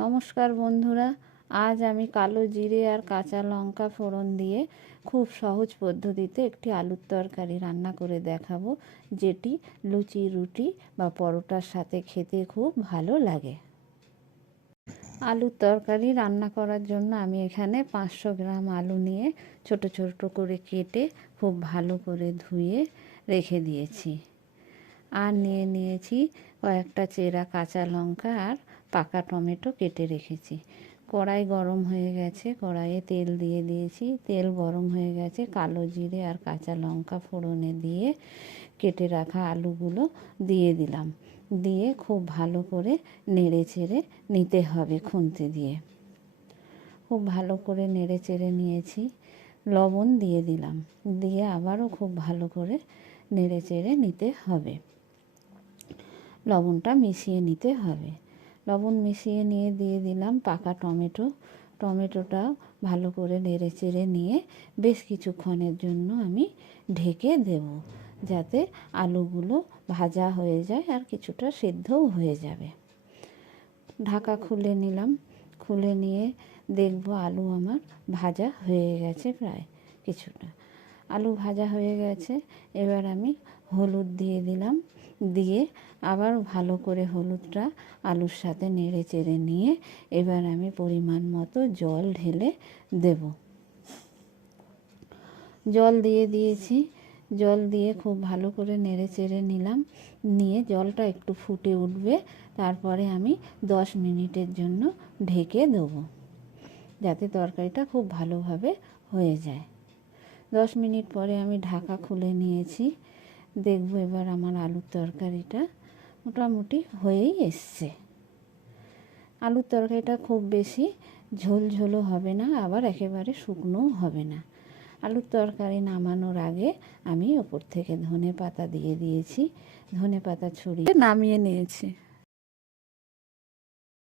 নমস্কার বন্ধুরা, আজ আমি কালো জিরে আর কাঁচা লঙ্কা ফোড়ন দিয়ে খুব সহজ পদ্ধতিতে একটি আলুর তরকারি রান্না করে দেখাবো, যেটি লুচি, রুটি বা পরোটার সাথে খেতে খুব ভালো লাগে। আলুর তরকারি রান্না করার জন্য আমি এখানে 500 গ্রাম আলু নিয়ে ছোট ছোট করে কেটে খুব ভালো করে ধুয়ে রেখে দিয়েছি। আর নিয়েছি কয়েকটা চেরা কাঁচা লঙ্কা আর পাকা টমেটো কেটে রেখেছি। কড়াই গরম হয়ে গেছে, কড়াইয়ে তেল দিয়ে দিয়েছি। তেল গরম হয়ে গেছে, কালো জিরে আর কাঁচা লঙ্কা ফোড়নে দিয়ে কেটে রাখা আলুগুলো দিয়ে দিলাম। দিয়ে খুব ভালো করে নেড়ে চেড়ে নিতে হবে খুন্তি দিয়ে। খুব ভালো করে নেড়ে চেড়ে নিয়েছি। লবণ দিয়ে দিলাম, দিয়ে আবারও খুব ভালো করে নেড়ে চেড়ে নিতে হবে। লবণটা মিশিয়ে নিতে হবে। লবণ মিশিয়ে নিয়ে দিয়ে দিলাম পাকা টমেটোটা ভালো করে নেড়ে চেড়ে নিয়ে বেশ কিছুক্ষণের জন্য আমি ঢেকে দেব, যাতে আলুগুলো ভাজা হয়ে যায় আর কিছুটা সেদ্ধও হয়ে যাবে। ঢাকা খুলে নিলাম। খুলে নিয়ে দেখব আলু আমার ভাজা হয়ে গেছে, প্রায় কিছুটা আলু ভাজা হয়ে গেছে। এবার আমি হলুদ দিয়ে দিলাম, দিয়ে আবার ভালো করে হলুদটা আলুর সাথে নেড়ে চেড়ে নিয়ে এবার আমি পরিমাণ মতো জল ঢেলে দেব। জল দিয়ে দিয়েছি। জল দিয়ে খুব ভালো করে নেড়ে চেড়ে নিলাম। নিয়ে জলটা একটু ফুটে উঠবে, তারপরে আমি 10 মিনিটের জন্য ঢেকে দেবো, যাতে তরকারিটা খুব ভালোভাবে হয়ে যায়। 10 মিনিট পরে আমি ঢাকা খুলে নিয়েছি। দেখব এবার আমার আলুর তরকারিটা মোটামুটি হয়েই এসছে। আলুর তরকারিটা খুব বেশি ঝোলঝোলও হবে না, আবার একেবারে শুকনোও হবে না। আলুর তরকারি নামানোর আগে আমি ওপর থেকে ধনেপাতা দিয়ে দিয়েছি। ধনেপাতা ছড়িয়ে নামিয়ে নিয়েছি।